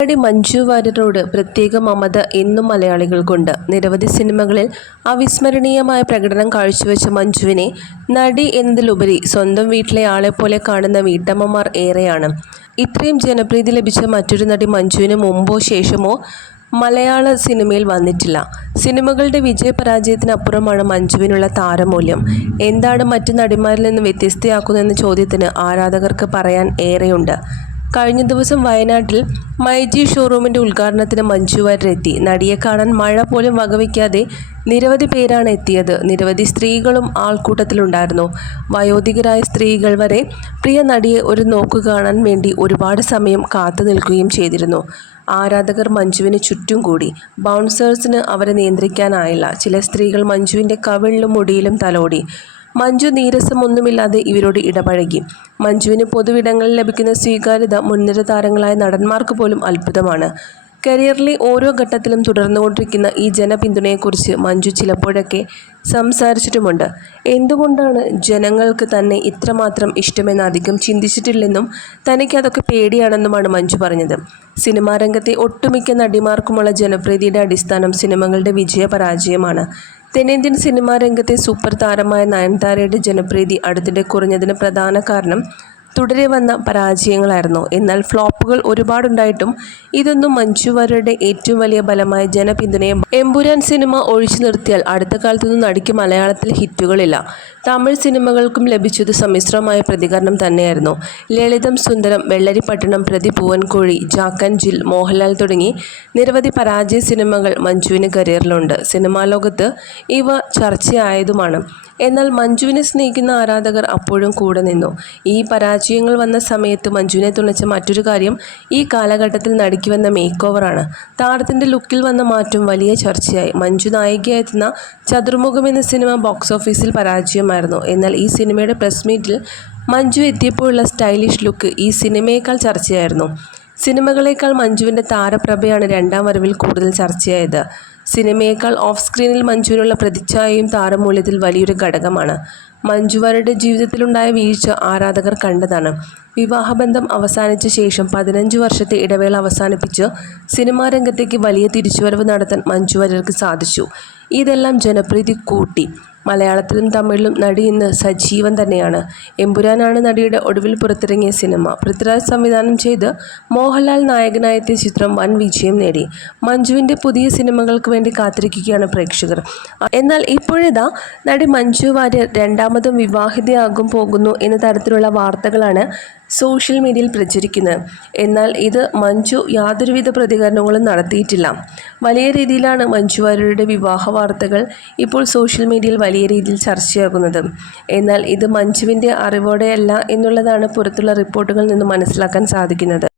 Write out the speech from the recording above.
നടി മഞ്ജു വാര്യരോട് പ്രത്യേക മമത എന്നും മലയാളികൾക്കുണ്ട് നിരവധി സിനിമകളിൽ അവിസ്മരണീയമായ പ്രകടനം കാഴ്ചവെച്ച മഞ്ജുവിനെ നടി എന്നതിലുപരി സ്വന്തം വീട്ടിലെ ആളെപ്പോലെ കാണുന്ന വീട്ടമ്മമാർ ഏറെയാണ്. ഇത്രയും ജനപ്രീതി ലഭിച്ച മറ്റൊരു നടി മഞ്ജുവിന് മുമ്പോ ശേഷമോ മലയാള സിനിമയിൽ വന്നിട്ടില്ല. സിനിമകളുടെ വിജയപരാജയത്തിനപ്പുറമാണ് മഞ്ജുവിനുള്ള താരമൂല്യം. എന്താണ് മറ്റു നടിമാരിൽ നിന്ന് വ്യത്യസ്തയാക്കുന്നതെന്ന ചോദ്യത്തിന് ആരാധകർക്ക് പറയാൻ ഏറെയുണ്ട്. കഴിഞ്ഞ ദിവസം വയനാട്ടിൽ മൈജി ഷോറൂമിന്റെ ഉദ്ഘാടനത്തിന് മഞ്ജു വാര്യരെത്തി നടിയെ കാണാൻ മഴ പോലും വകവയ്ക്കാതെ നിരവധി പേരാണ് എത്തിയത്. നിരവധി സ്ത്രീകളും ആൾക്കൂട്ടത്തിലുണ്ടായിരുന്നു. വയോധികരായ സ്ത്രീകൾ വരെ പ്രിയ നടിയെ ഒരു നോക്ക് കാണാൻ വേണ്ടി ഒരുപാട് സമയം കാത്തു നിൽക്കുകയും ചെയ്തിരുന്നു. ആരാധകർ മഞ്ജുവിന് ചുറ്റും കൂടി. ബൗൺസേഴ്സിന് അവരെ നിയന്ത്രിക്കാനായില്ല. ചില സ്ത്രീകൾ മഞ്ജുവിന്റെ കവിളിലും മുടിയിലും തലോടി. മഞ്ജു നീരസമൊന്നുമില്ലാതെ ഇവരോട് ഇടപഴകി. മഞ്ജുവിന് പൊതുവിടങ്ങളിൽ ലഭിക്കുന്ന സ്വീകാര്യത മുൻനിര താരങ്ങളായ നടന്മാർക്ക് പോലും അത്ഭുതമാണ്. കരിയറിലെ ഓരോ ഘട്ടത്തിലും തുടർന്നുകൊണ്ടിരിക്കുന്ന ഈ ജനപിന്തുണയെക്കുറിച്ച് മഞ്ജു ചിലപ്പോഴൊക്കെ സംസാരിച്ചിട്ടുമുണ്ട്. എന്തുകൊണ്ടാണ് ജനങ്ങൾക്ക് തന്നെ ഇത്രമാത്രം ഇഷ്ടമെന്ന് അധികം ചിന്തിച്ചിട്ടില്ലെന്നും തനിക്ക് അതൊക്കെ പേടിയാണെന്നുമാണ് മഞ്ജു പറഞ്ഞത്. സിനിമാ രംഗത്തെ ഒട്ടുമിക്ക നടിമാർക്കുമുള്ള ജനപ്രീതിയുടെ അടിസ്ഥാനം സിനിമകളുടെ വിജയപരാജയമാണ് തെന്നിന്ത്യൻ സിനിമാ രംഗത്തെ സൂപ്പർ താരമായ നയൻതാരയുടെ ജനപ്രീതി അടുത്തിടെ കുറഞ്ഞതിന് പ്രധാന കാരണം തുടരെ വന്ന പരാജയങ്ങളായിരുന്നു. എന്നാൽ ഫ്ലോപ്പുകൾ ഒരുപാടുണ്ടായിട്ടും ഇതൊന്നും മഞ്ജു വാര്യരുടെ ഏറ്റവും വലിയ ബലമായ ജനപിന്തുണയെ എമ്പുരാൻ സിനിമ ഒഴിച്ചു നിർത്തിയാൽ അടുത്ത കാലത്തൊന്നും നടിക്ക് മലയാളത്തിൽ ഹിറ്റുകളില്ല. തമിഴ് സിനിമകൾക്കും ലഭിച്ചത് സമ്മിശ്രമായ പ്രതികരണം തന്നെയായിരുന്നു. ലളിതം സുന്ദരം വെള്ളരിപ്പട്ടണം പ്രതി പൂവൻകോഴി ജാക്കൻ ജിൽ മോഹൻലാൽ തുടങ്ങി നിരവധി പരാജയ സിനിമകൾ മഞ്ജുവിന് കരിയറിലുണ്ട്. സിനിമാ ലോകത്ത് ഇവ ചർച്ചയായതുമാണ്. എന്നാൽ മഞ്ജുവിനെ സ്നേഹിക്കുന്ന ആരാധകർ അപ്പോഴും കൂടെ നിന്നു. ഈ പരാജയങ്ങൾ വന്ന സമയത്ത് മഞ്ജുവിനെ തുണച്ച മറ്റൊരു കാര്യം ഈ കാലഘട്ടത്തിൽ നടിക്ക് വന്ന മേക്ക് ഓവറാണ് താരത്തിന്റെ ലുക്കിൽ വന്ന മാറ്റം വലിയ ചർച്ചയായി. മഞ്ജു നായികയായെത്തുന്ന ചതുർമുഖം എന്ന സിനിമ ബോക്സ് ഓഫീസിൽ പരാജയമായിരുന്നു. എന്നാൽ ഈ സിനിമയുടെ പ്രസ് മീറ്റിൽ മഞ്ജു എത്തിയപ്പോഴുള്ള സ്റ്റൈലിഷ് ലുക്ക് ഈ സിനിമയേക്കാൾ ചർച്ചയായിരുന്നു. സിനിമകളേക്കാൾ മഞ്ജുവിന്റെ താരപ്രഭയാണ് രണ്ടാം വരവിൽ കൂടുതൽ ചർച്ചയായത്. സിനിമയേക്കാൾ ഓഫ് സ്ക്രീനിൽ മഞ്ജുവിനുള്ള പ്രതിച്ഛായയും താരമൂല്യത്തിൽ വലിയൊരു ഘടകമാണ്. മഞ്ജുവാരുടെ ജീവിതത്തിലുണ്ടായ വീഴ്ച ആരാധകർ കണ്ടതാണ്. വിവാഹബന്ധം അവസാനിച്ച ശേഷം പതിനഞ്ച് വർഷത്തെ ഇടവേള അവസാനിപ്പിച്ച് സിനിമാ രംഗത്തേക്ക് വലിയ തിരിച്ചുവരവ് നടത്താൻ മഞ്ജുവാര്യർക്ക് സാധിച്ചു. ഇതെല്ലാം ജനപ്രീതി കൂട്ടി. മലയാളത്തിലും തമിഴിലും നടി ഇന്ന് സജീവൻ തന്നെയാണ്. എമ്പുരാനാണ് നടിയുടെ ഒടുവിൽ പുറത്തിറങ്ങിയ സിനിമ. പൃഥ്വിരാജ് സംവിധാനം ചെയ്ത് മോഹൻലാൽ നായകനായെത്തിയ ചിത്രം വൻ വിജയം നേടി. മഞ്ജുവിന്റെ പുതിയ സിനിമകൾക്ക് വേണ്ടി കാത്തിരിക്കുകയാണ് പ്രേക്ഷകർ. എന്നാൽ ഇപ്പോഴിതാ നടി മഞ്ജു വാര്യർ രണ്ടാമതും വിവാഹിതയാകും പോകുന്നു എന്ന തരത്തിലുള്ള വാർത്തകളാണ് സോഷ്യൽ മീഡിയയിൽ പ്രചരിക്കുന്നത് എന്നാൽ ഇത് മഞ്ജു യാതൊരുവിധ പ്രതികരണങ്ങളും നടത്തിയിട്ടില്ല. വലിയ രീതിയിലാണ് മഞ്ജു വാര്യരുടെ വിവാഹ വാർത്തകൾ ഇപ്പോൾ സോഷ്യൽ മീഡിയയിൽ വലിയ രീതിയിൽ ചർച്ചയാകുന്നത്. എന്നാൽ ഇത് മഞ്ജുവിന്റെ അറിവോടെയല്ല എന്നുള്ളതാണ് പുറത്തുള്ള റിപ്പോർട്ടുകളിൽ നിന്ന് മനസ്സിലാക്കാൻ സാധിക്കുന്നത്.